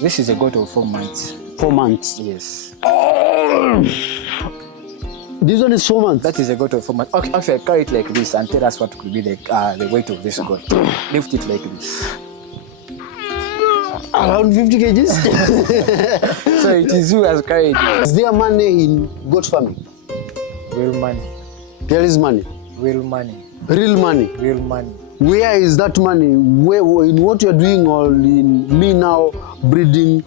This is a goat of 4 months. 4 months. Yes. Oh! This one is 4 months. That is a goat of 4 months. Okay, actually, carry it like this and tell us what could be the weight of this goat. Lift it like this. Around 50 kgs. So it is you as carried. Is there money in goat farming? Real money. There is money. Real money. Real money. Real money. Where is that money? Where in what you're doing, or in me now breeding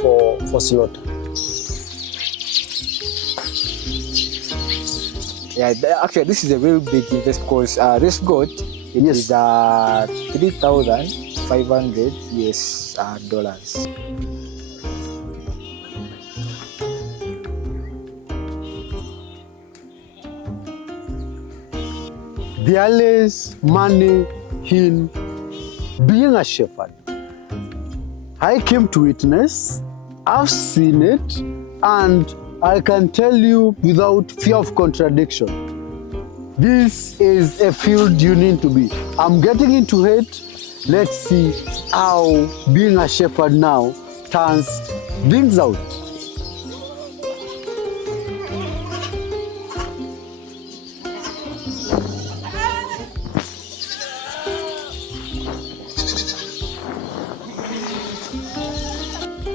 for slaughter? Yeah, actually, this is a real big investment because this goat is $3,500 US dollars. There is money in being a shepherd. I came to witness, I've seen it, and I can tell you without fear of contradiction, this is a field you need to be. I'm getting into it. Let's see how being a shepherd now turns things out.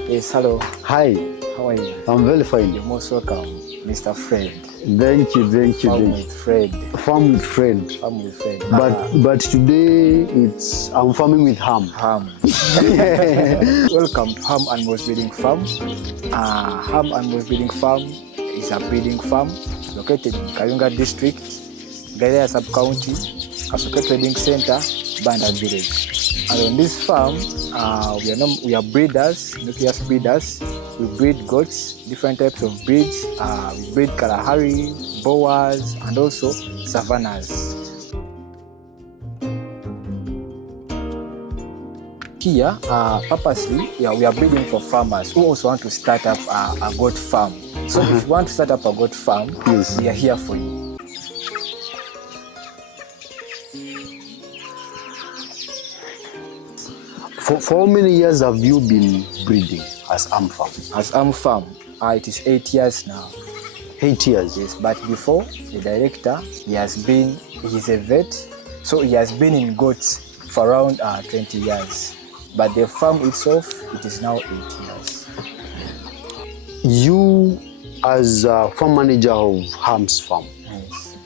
Yes, hello. Hi. How are you? I'm very fine. You're most welcome, Mr. Fred. Thank you. Farm with Fred. Farm with Fred. Farm with Fred. But today I'm farming with ham. Ham. Welcome to Ham Animals Breeding Farm. Ham Animals Breeding Farm is a breeding farm located in Kayunga District, Galea Sub-County, Kasuke Trading Center, Banda Village. And on this farm, we are breeders, nucleus breeders. We breed goats, different types of breeds. We breed Kalahari, Boas, and also Savannas. Here, purposely, we are breeding for farmers who also want to start up a goat farm. So if you want to start up a goat farm, yes, we are here for you. For how many years have you been breeding as Am Farm? As Am Farm, it is 8 years now. 8 years? Yes, but before, the director, he's a vet, so he has been in goats for around 20 years. But the farm itself, it is now 8 years. You, as a farm manager of Ham's Farm, Yes.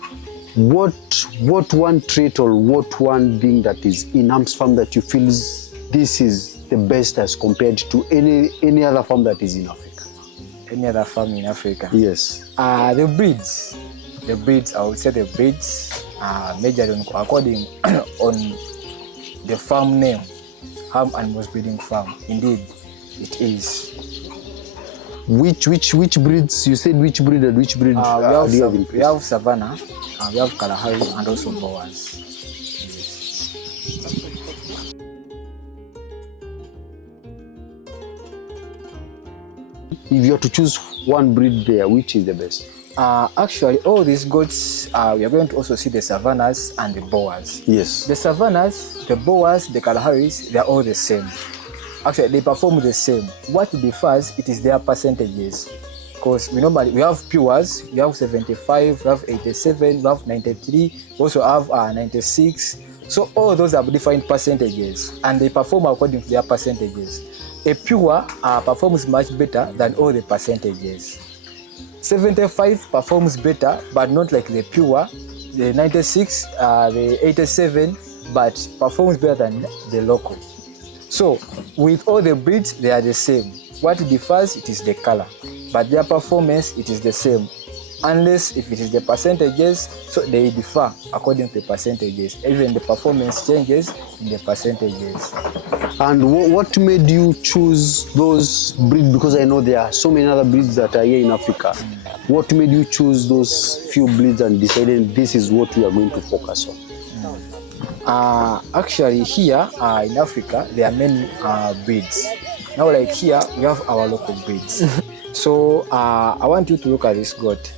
what one trait or what one thing that is in Ham's Farm that you feel this is the best as compared to any other farm that is in Africa? Any other farm in Africa? Yes. The breeds, I would say the breeds measured according on the farm name, Ham Animals Breeding Farm. Indeed, it is. Which breeds? You said which breed and which breed? We have Savannah, we have Kalahari, and also Boas. If you are to choose one breed there, which is the best? Actually, all these goats, we are going to also see the Savannas and the Boas. Yes. The Savannas, the Boas, the Kalaharis, they are all the same. Actually, they perform the same. What differs, it is their percentages. Because we have pures, we have 75, we have 87, we have 93, we also have 96. So all those have different percentages, and they perform according to their percentages. A pure performs much better than all the percentages. 75 performs better, but not like the pure. The 96, the 87, but performs better than the local. So with all the breeds, they are the same. What differs, it is the color, but their performance, it is the same. Unless if it is the percentages, so they differ according to the percentages. Even the performance changes in the percentages. And what made you choose those breeds? Because I know there are so many other breeds that are here in Africa. What made you choose those few breeds and decided this is what we are going to focus on? Actually, here in Africa, there are many breeds. Now, like here, we have our local breeds. So I want you to look at this goat.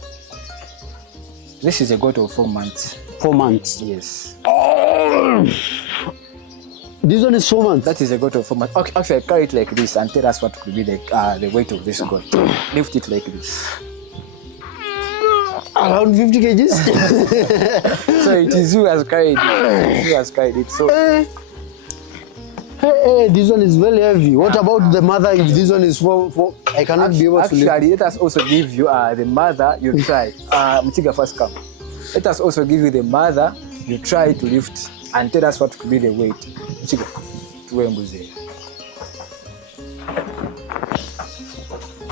This is a goat of 4 months. 4 months? Yes. Oh! This one is 4 months. That is a goat of 4 months. Okay, actually, carry it like this and tell us what could be the weight of this goat. Lift it like this. Around 50 kgs. So it is you has carried it. You has carried it. So Hey, this one is very heavy. What about the mother? If this one is for I cannot be able to lift. Actually, let us also give you the mother. You try. Mtiga first come. Let us also give you the mother. You try to lift and tell us what could be the weight. Mtiga, tuwe mbuzi.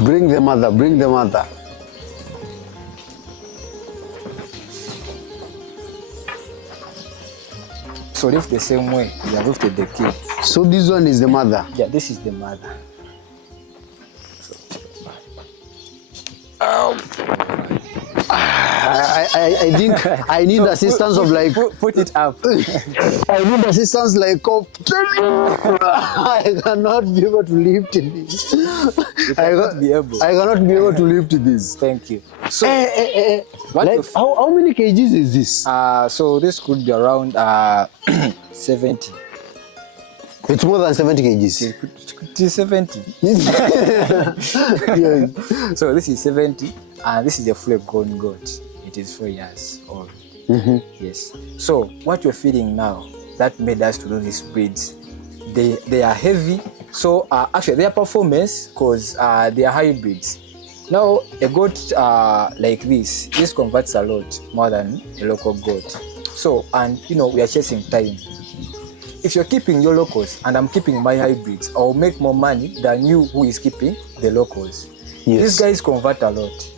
Bring the mother. Bring the mother. So lift the same way you have lifted the kid. So this one is the mother. Yeah, this is the mother. I think I need assistance of like. Put it up. I need assistance like of. I cannot be able to lift this. You cannot be able. I cannot be able to lift this. Thank you. So, like, how many kgs is this? So this could be around 70. It's more than 70 kgs. It is 70. Yes. So this is 70, and this is a full-grown goat. It is 4 years old. Yes. So what you're feeling now that made us to do these breeds, they are heavy. So actually their performance, because they are hybrids. Now a goat like this converts a lot more than a local goat. So, and you know, we are chasing time. If you're keeping your locals and I'm keeping my hybrids, I'll make more money than you who is keeping the locals. Yes. These guys convert a lot,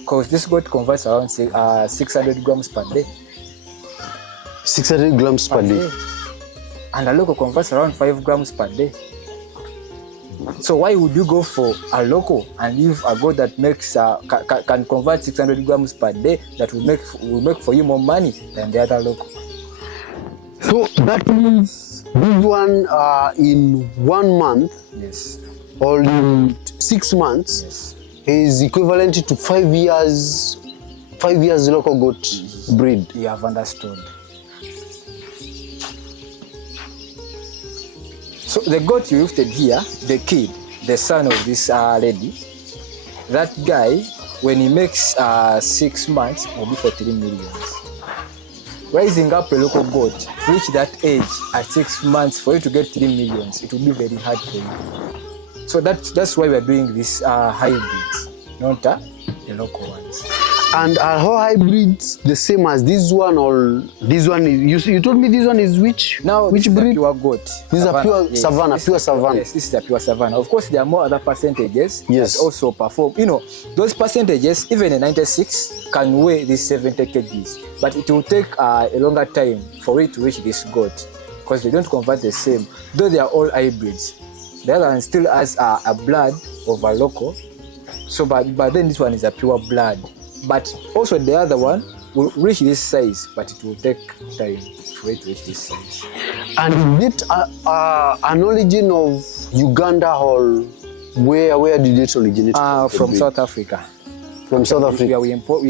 because this goat converts around 600 grams per day. 600 grams per day. And a local converts around 5 grams per day. So why would you go for a local and leave a goat that makes can convert 600 grams per day that will make for you more money than the other local? So that means this one in 1 month, yes, or in 6 months, yes, is equivalent to 5 years. 5 years local goat breed. You have understood. So the goat you lifted here, the kid, the son of this lady, that guy, when he makes 6 months, will be for 3 million. Rising up a local goat to reach that age at 6 months for you to get 3 million, it will be very hard for you. So that's why we are doing these hybrids, not the local ones. And are all hybrids the same as this one, or this one is? You told me this one is which? Now, which breed? Pure goat. This is a pure savannah, pure savannah. Yes, this is a pure savannah. Of course, there are more other percentages yes, that also perform. You know, those percentages, even a 96 can weigh these 70 kgs, but it will take a longer time for it to reach this goat, because they don't convert the same. Though they are all hybrids, the other one still has a blood of a local. So, but then this one is a pure blood. But also the other one will reach this size, but it will take time for it to reach this size. And is it an origin of Uganda, or where did it originate? From South Africa. From South Africa. Yeah, we import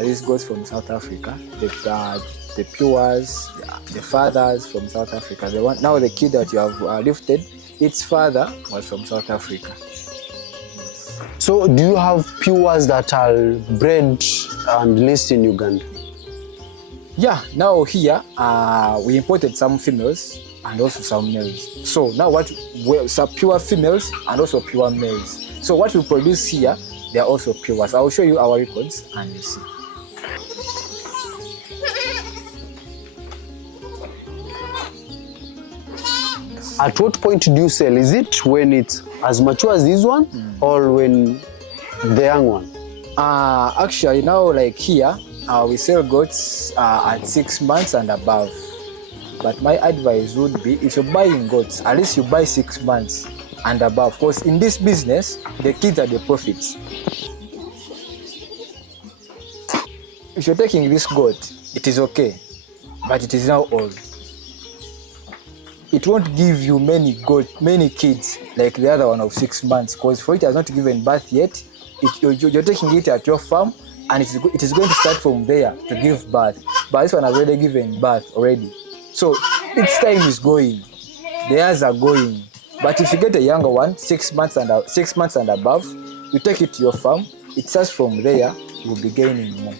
these goats from South Africa. The pures, the fathers from South Africa. The one now, the kid that you have lifted, its father was from South Africa. So do you have pures that are bred and raised in Uganda? Yeah, now here we imported some females and also some males. So now some pure females and also pure males. So what we produce here, they are also pures. I will show you our records and you see. At what point do you sell? Is it when it's as mature as this one, or when the young one? Actually, now like here, we sell goats at 6 months and above. But my advice would be, if you're buying goats, at least you buy 6 months and above. Because in this business, the kids are the profits. If you're taking this goat, it is okay, but it is now old. It won't give you many kids like the other one of 6 months, because for it has not given birth yet. You're taking it at your farm, and it is going to start from there to give birth. But this one has already given birth already. So its time is going. the years are going. But if you get a younger one, 6 months and above, you take it to your farm. It starts from there. You will be gaining more.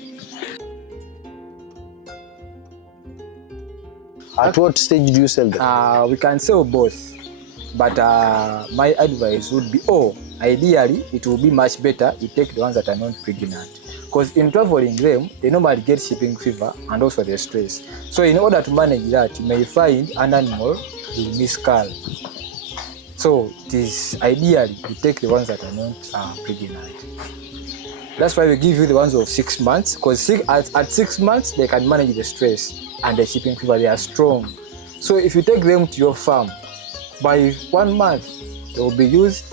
At what stage do you sell them? We can sell both, but my advice would be, ideally, it will be much better you take the ones that are not pregnant. Because in traveling them, they normally get shipping fever and also the stress. So in order to manage that, you may find an animal will miscarry. So it is ideally you take the ones that are not pregnant. That's why we give you the ones of 6 months, because at 6 months, they can manage the stress and the shipping fever. They are strong. So if you take them to your farm, by 1 month, they will be used,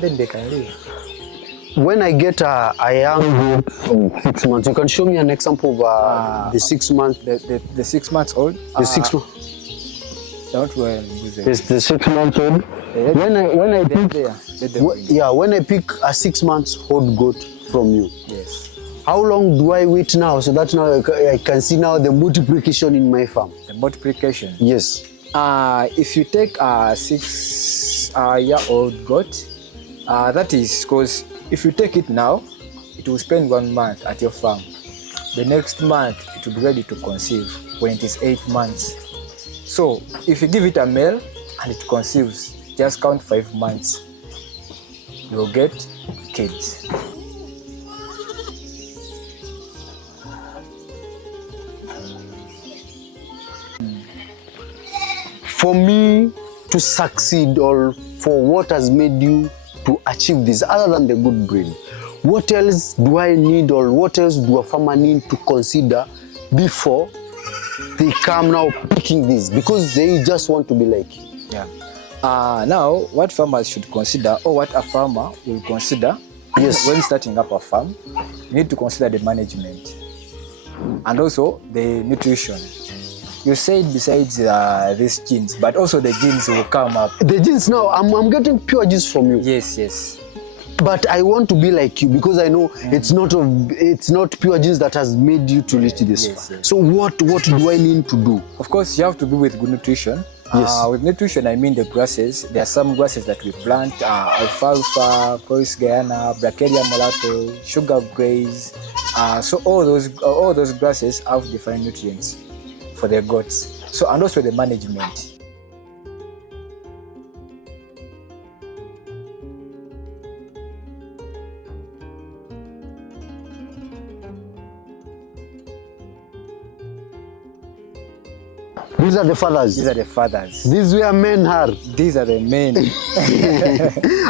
then they can live. When I get a young goat 6 months, you can show me an example of the 6 months. The 6 months old? The 6 months. Don't worry. It's the 6 months old. When I pick a 6 months old goat from you, yes. How long do I wait now so that now I can see now the multiplication in my farm? The multiplication? Yes. If you take a 6-year-old goat, that is because if you take it now, it will spend 1 month at your farm. The next month, it will be ready to conceive when it is 8 months. So if you give it a male and it conceives, just count 5 months. You'll get kids. For me to succeed, or for what has made you to achieve this, other than the good breed, what else do I need, or what else do a farmer need to consider before they come now picking this? Because they just want to be like you. Yeah. Now, what farmers should consider, or what a farmer will consider, yes, when starting up a farm, you need to consider the management and also the nutrition. You said besides these genes, but also the genes will come up. The genes now, I'm getting pure genes from you. Yes, yes. But I want to be like you, because I know it's not pure genes that has made you to reach this. Yes, yes. So what do I need to do? Of course, you have to be with good nutrition. Yes. With nutrition, I mean the grasses. There are some grasses that we plant: alfalfa, Coris Guyana, Bracharia mulatto, sugar graze. So all those grasses have different nutrients for their goats. So, and also the management. These are the fathers. These are the fathers. These where men are. These are the men.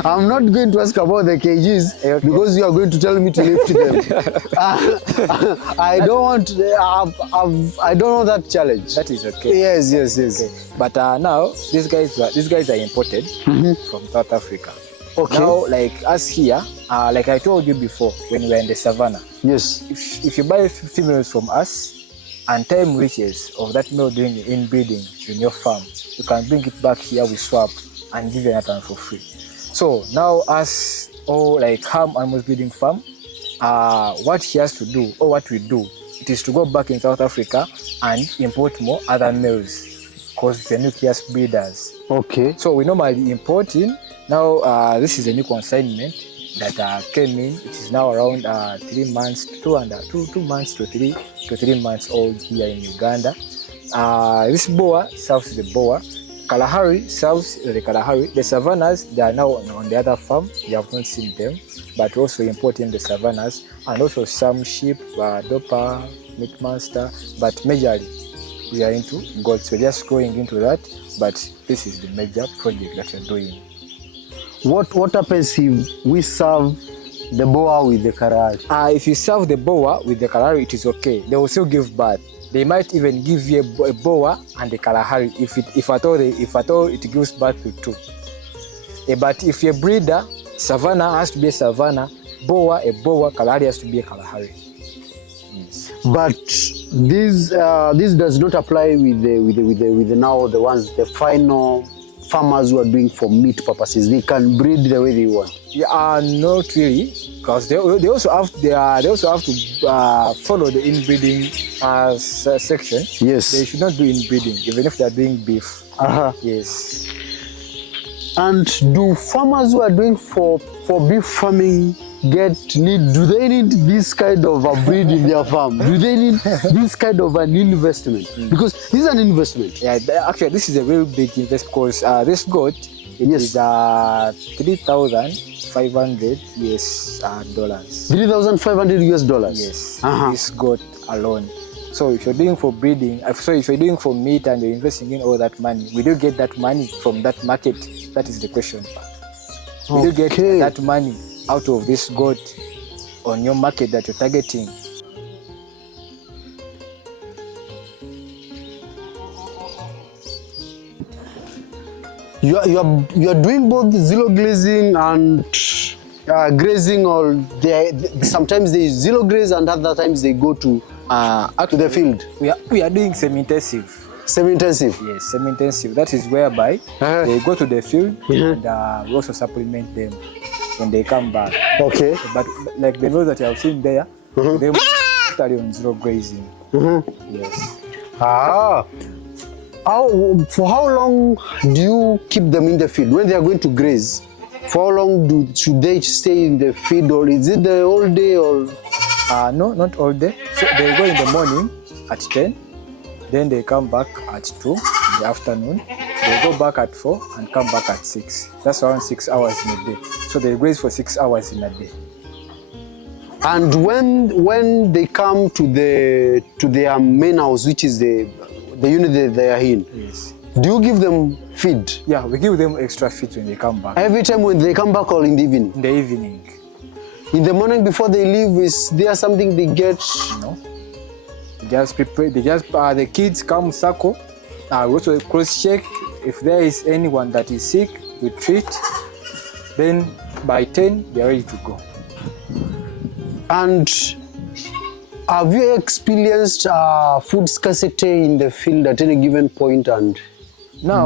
I'm not going to ask about the kgs, okay, because you are going to tell me to lift them. I don't want. I don't know that challenge. That is okay. Yes. Okay. But now these guys are imported from South Africa. Okay. Now, like us here, like I told you before, when we were in the savannah. Yes. If you buy females from us, and time reaches of that male doing the inbreeding in your farm, you can bring it back here, we swap and give you another one for free. So now as like ham animal breeding farm, what he has to do, or what we do, it is to go back in South Africa and import more other males, because the nucleus breeders. Okay. So we normally import in. Now this is a new consignment that came in. It is now around 3 months, 2 months to 3 months old here in Uganda. This boa serves the boa. Kalahari serves the Kalahari. The savannas, they are now on the other farm. You have not seen them, but also importing the savannas, and also some sheep, dopa, meat monster. But majorly, we are into goats. We're just going into that, but this is the major project that we're doing. What happens if we serve the boa with the Kalahari? If you serve the boa with the Kalahari, it is okay. They will still give birth. They might even give you a boa and a Kalahari if at all it gives birth to 2. But if you're a breeder, savannah has to be a savannah, boa a boa, Kalahari has to be a Kalahari. Yes. But this does not apply with the now the ones, the final farmers who are doing for meat purposes, they can breed the way they want? Yeah, not really, because they also have to follow the inbreeding section. Yes. They should not do inbreeding, even if they are doing beef. Uh-huh. Yes. And do farmers who are doing for beef farming do they need this kind of a breed in their farm? Do they need this kind of an investment? Because this is an investment. Yeah, actually, this is a real big investment because this goat, it Yes. is $3,500 US dollars. $3,500 US. Yes, Uh-huh. this goat alone. So if you're doing for breeding, if you're doing for meat and you're investing in all that money, will you get that money from that market? That is the question. Will you get Okay. that money out of this goat on your market that you're targeting? You are doing both zero grazing and grazing, or sometimes they zero graze and other times they go to the field. We are doing semi-intensive. Semi-intensive. Yes, semi-intensive. That is whereby they go to the field and we also supplement them when they come back. Okay. But like the rows that you have seen there, they totally on zero grazing. Yes. For how long do you keep them in the field when they are going to graze? For how long should they stay in the field, or is it the whole day? Or no, not all day. So they go in the morning at 10, then they come back at 2 in the afternoon. They go back at 4 and come back at 6. That's around 6 hours in a day. So they graze for 6 hours in a day. And when they come to their main house, which is the unit that they are in, Yes. do you give them feed? Yeah, we give them extra feed when they come back. Every time when they come back, or in the evening? In the evening. In the morning before they leave, is there something they get? No. They just prepare. The kids come circle. We also cross check if there is anyone that is sick. We treat. Then by 10 they are ready to go. And have you experienced food scarcity in the field at any given point and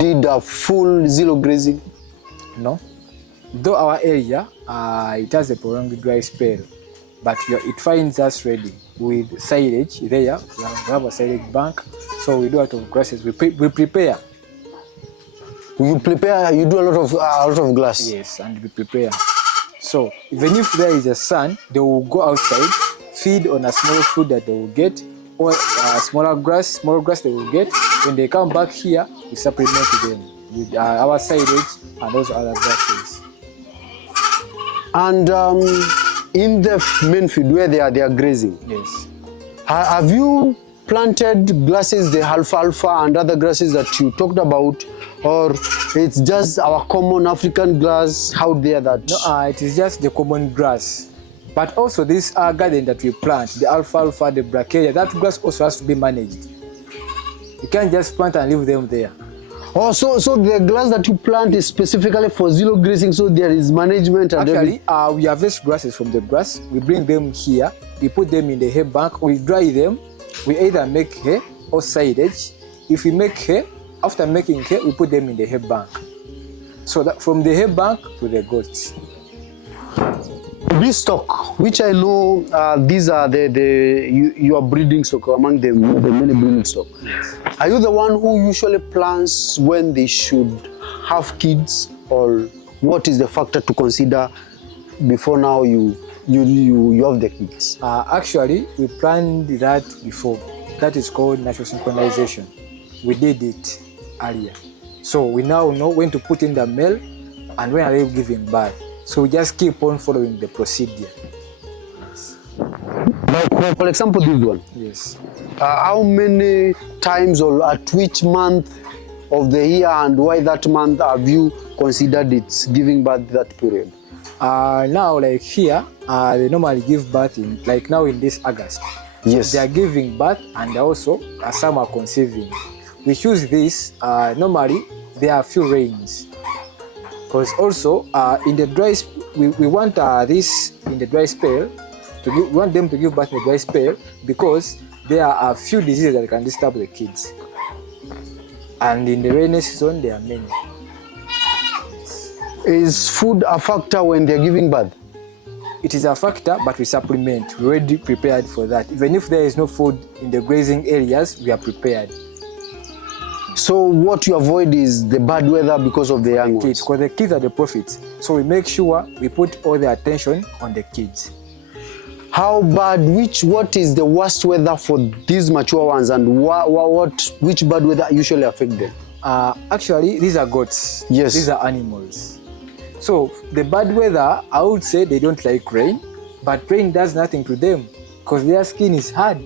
did a full zero grazing? No. Though our area, it has a prolonged dry spell, but it finds us ready with silage there. We have a silage bank, so we do a lot of grasses. We prepare. You prepare. You do a lot of grass. Yes, and we prepare. So even if there is a sun, they will go outside, feed on a small food that they will get, or small grass they will get. When they come back here, we supplement them with our silage and those other grasses. And in the main field where they are grazing, Yes. have you planted grasses, the alfalfa and other grasses that you talked about, or it's just our common African grass out there that? No, it is just the common grass. But also this garden that we plant, the alfalfa, the bracharia, that grass also has to be managed. You can't just plant and leave them there. Oh, so the grass that you plant is specifically for zero grazing, so there is management and Actually, we harvest grasses from the grass, we bring them here, we put them in the hay bank, we dry them, we either make hay or silage. If we make hay, after making hay, we put them in the hay bank. So that from the hay bank to the goats. This stock, which I know these are your breeding stock, among the many breeding stock. Yes. Are you the one who usually plans when they should have kids, or what is the factor to consider before now you have the kids? Actually, we planned that before. That is called natural synchronization. We did it earlier. So we now know when to put in the male and when are they giving birth. So we just keep on following the procedure. Yes. Like for example, this one. Yes. How many times or at which month of the year and why that month have you considered it's giving birth that period? Now, like here, they normally give birth in, like now in this August. Yes. They are giving birth and also some are conceiving. We choose this, normally there are few rains. Because also in the dry, we want this in the dry spell, we want them to give birth in the dry spell because there are a few diseases that can disturb the kids. And in the rainy season, there are many. Is food a factor when they're giving birth? It is a factor, but we supplement. We're already prepared for that. Even if there is no food in the grazing areas, we are prepared. So what you avoid is the bad weather because of the young ones. Because the kids are the profits. So we make sure we put all the attention on the kids. How bad, what is the worst weather for these mature ones, and which bad weather usually affect them? Actually, these are goats. Yes. These are animals. So the bad weather, I would say they don't like rain, but rain does nothing to them because their skin is hard.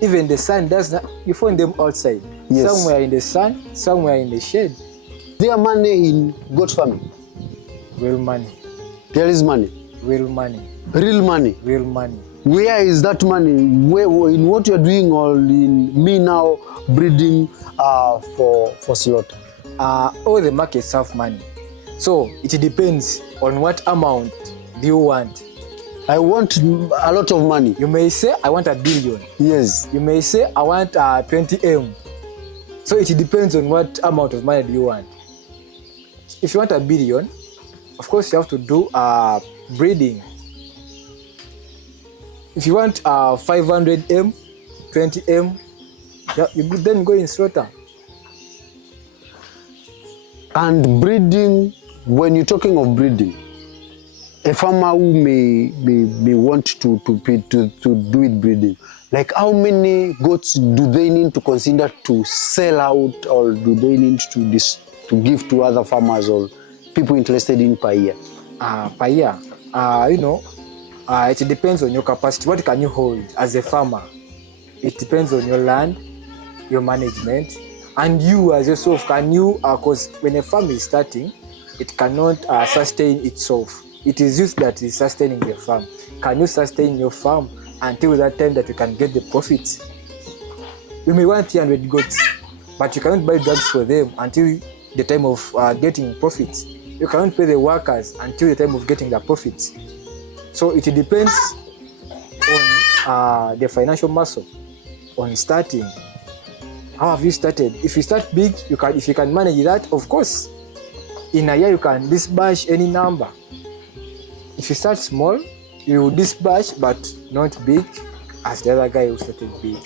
Even the sun does not, you find them outside. Yes. Somewhere in the sun, somewhere in the shade. There money in goat farming? Real money. There is money? Real money. Real money? Real money. Where is that money? In what you're doing, or in me now breeding for slaughter? All the markets have money. So it depends on what amount do you want. I want a lot of money. You may say, I want 1 billion. Yes. You may say, I want 20M. So it depends on what amount of money do you want. If you want 1 billion, of course you have to do breeding. If you want 500M, 20M, you then go in slaughter. And breeding, when you're talking of breeding, a farmer who may want to do with breeding, like how many goats do they need to consider to sell out, or do they need to give to other farmers or people interested in per year? Per year, it depends on your capacity. What can you hold as a farmer? It depends on your land, your management, and you as yourself. Can you, because when a farm is starting, it cannot sustain itself. It is you that is sustaining the farm. Can you sustain your farm until that time that you can get the profits? You may want 300 goats, but you cannot buy drugs for them until the time of getting profits. You cannot pay the workers until the time of getting the profits. So it depends on the financial muscle, on starting. How have you started? If you start big, if you can manage that, of course, in a year you can dispatch any number. If you start small, you will dispatch, but not big as the other guy who started big.